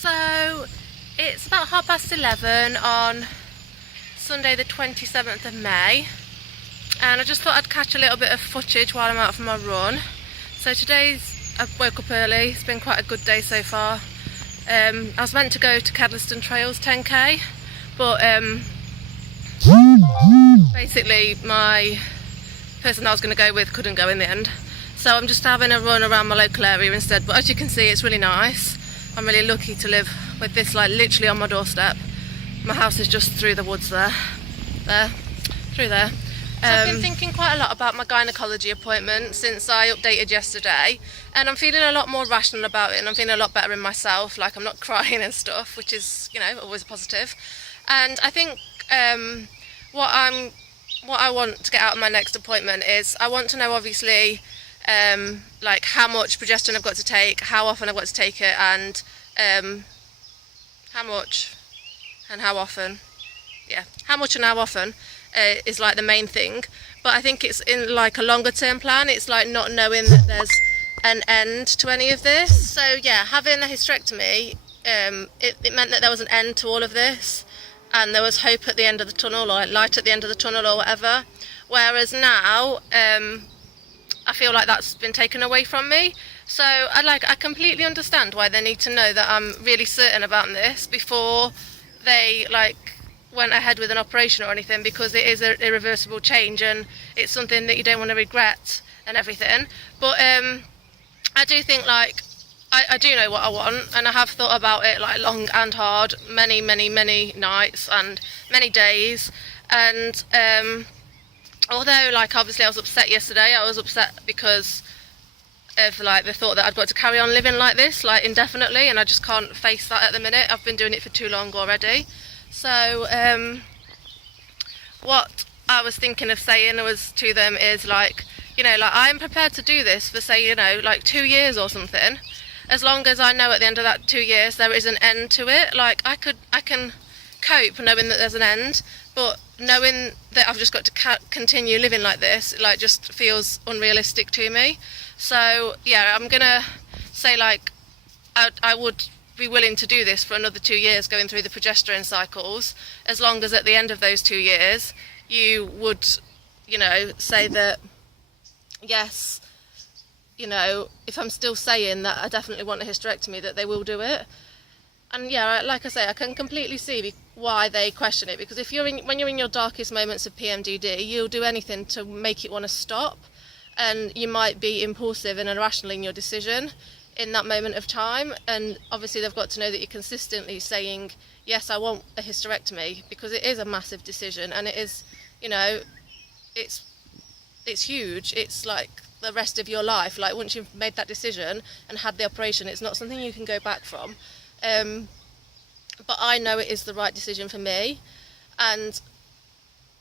So it's about 11:30 on Sunday the 27th of May, and I just thought I'd catch a little bit of footage while I'm out for my run. So I woke up early. It's been quite a good day so far. I was meant to go to Kedleston Trails 10k, but basically my person I was going to go with couldn't go in the end, so I'm just having a run around my local area instead. But as you can see, it's really nice. I'm really lucky to live with this like literally on my doorstep. My house is just through the woods through there. So I've been thinking quite a lot about my gynecology appointment since I updated yesterday, and I'm feeling a lot more rational about it, and I'm feeling a lot better in myself. Like, I'm not crying and stuff, which is, you know, always positive. And I think what I want to get out of my next appointment is I want to know, obviously, like how much progesterone I've got to take, how often I've got to take it, and how much and how often. Yeah, how much and how often is like the main thing. But I think it's in like a longer term plan. It's like not knowing that there's an end to any of this. So yeah, having a hysterectomy, it meant that there was an end to all of this, and there was hope at the end of the tunnel, or light at the end of the tunnel, or whatever. Whereas now, I feel like that's been taken away from me. So I completely understand why they need to know that I'm really certain about this before they went ahead with an operation or anything, because it is an irreversible change and it's something that you don't want to regret and everything. But I do think I do know what I want, and I have thought about it like long and hard, many nights and many days. And although obviously I was upset yesterday, I was upset because of the thought that I'd got to carry on living like this indefinitely, and I just can't face that at the minute. I've been doing it for too long already. So what I was thinking of saying was to them is I'm prepared to do this for, say, 2 years or something, as long as I know at the end of that 2 years there is an end to it. I can cope knowing that there's an end, but knowing that I've just got to continue living like this just feels unrealistic to me. So yeah, I'm gonna say I would be willing to do this for another 2 years, going through the progesterone cycles, as long as at the end of those 2 years you would say that yes, if I'm still saying that I definitely want a hysterectomy, that they will do it. And yeah, like I say, I can completely see why they question it, because when you're in your darkest moments of PMDD, you'll do anything to make it want to stop, and you might be impulsive and irrational in your decision in that moment of time. And obviously they've got to know that you're consistently saying, yes, I want a hysterectomy, because it is a massive decision, and it is, it's huge. It's like the rest of your life. Once you've made that decision and had the operation, it's not something you can go back from. But I know it is the right decision for me, and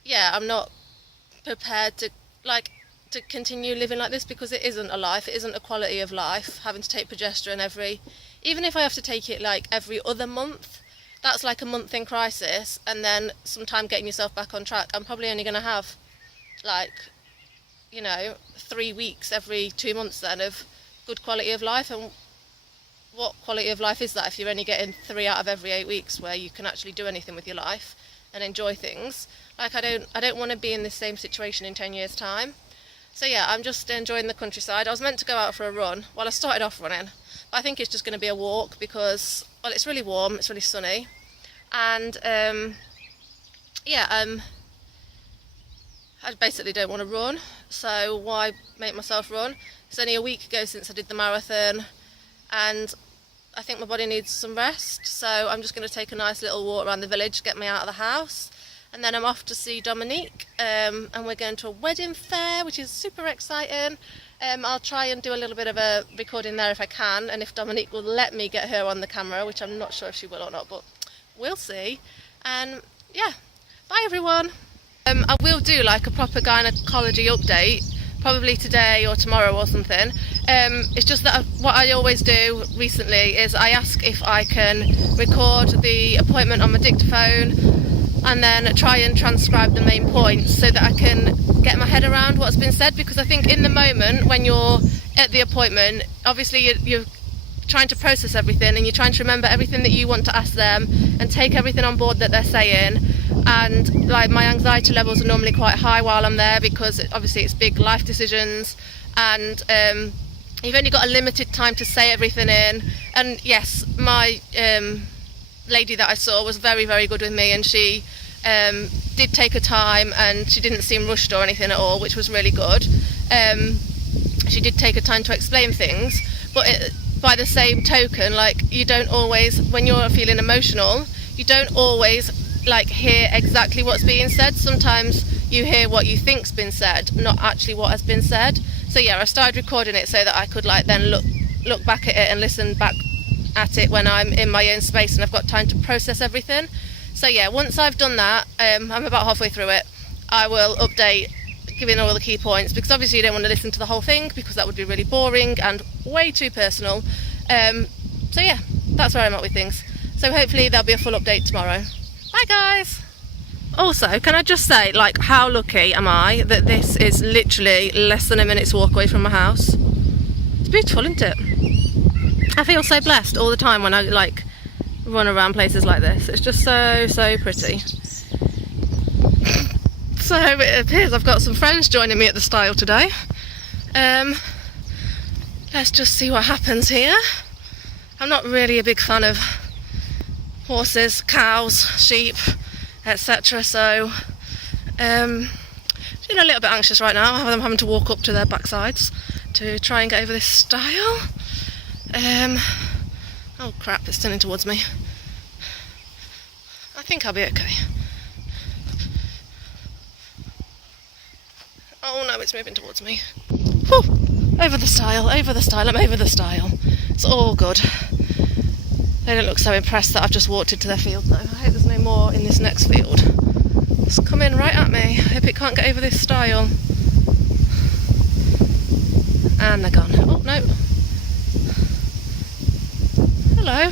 yeah, I'm not prepared to continue living like this, because it isn't a life, it isn't a quality of life, having to take progesterone even if I have to take it every other month, that's a month in crisis, and then sometime getting yourself back on track. I'm probably only going to have 3 weeks every 2 months then of good quality of life. And what quality of life is that if you're only getting 3 out of every 8 weeks where you can actually do anything with your life and enjoy things? I don't want to be in this same situation in 10 years time. So yeah, I'm just enjoying the countryside. I was meant to go out for a run. Well, I started off running, but I think it's just going to be a walk, because, well, it's really warm, it's really sunny, and I basically don't want to run, so why make myself run? It's only a week ago since I did the marathon, and I think my body needs some rest, so I'm just going to take a nice little walk around the village, get me out of the house. And then I'm off to see Dominique, and we're going to a wedding fair, which is super exciting. I'll try and do a little bit of a recording there if I can, and if Dominique will let me get her on the camera, which I'm not sure if she will or not, but we'll see. And yeah, bye everyone. I will do a proper gynecology update, probably today or tomorrow or something. It's just that what I always do recently is I ask if I can record the appointment on my dictaphone, and then try and transcribe the main points so that I can get my head around what's been said, because I think in the moment when you're at the appointment, obviously you're trying to process everything, and you're trying to remember everything that you want to ask them and take everything on board that they're saying. And like, my anxiety levels are normally quite high while I'm there, because obviously it's big life decisions, and you've only got a limited time to say everything in. And yes, my lady that I saw was very, very good with me, and she did take her time, and she didn't seem rushed or anything at all, which was really good. She did take her time to explain things, but by the same token, like, you don't always, when you're feeling emotional, you don't always like hear exactly what's being said. Sometimes you hear what you think's been said, not actually what has been said. So yeah, I started recording it so that I could like then look back at it and listen back at it when I'm in my own space and I've got time to process everything. So yeah, once I've done that, I'm about halfway through it, I will update, giving all the key points, because obviously you don't want to listen to the whole thing, because that would be really boring and way too personal. So yeah, that's where I'm at with things. So hopefully there'll be a full update tomorrow. Bye guys! Also, can I just say, like, how lucky am I that this is literally less than a minute's walk away from my house? It's beautiful, isn't it? I feel so blessed all the time when I like run around places like this. It's just so pretty. So it appears I've got some friends joining me at the stile today. Let's just see what happens here. I'm not really a big fan of horses, cows, sheep, etc. So feeling a little bit anxious right now. I'm having to walk up to their backsides to try and get over this stile. Oh crap, it's turning towards me. I think I'll be okay. Oh no, it's moving towards me. Whew. Over the stile, I'm over the stile. It's all good. They don't look so impressed that I've just walked into their field though. I hope there's no more in this next field. It's coming right at me. I hope it can't get over this stile. And they're gone. Oh no. Hello.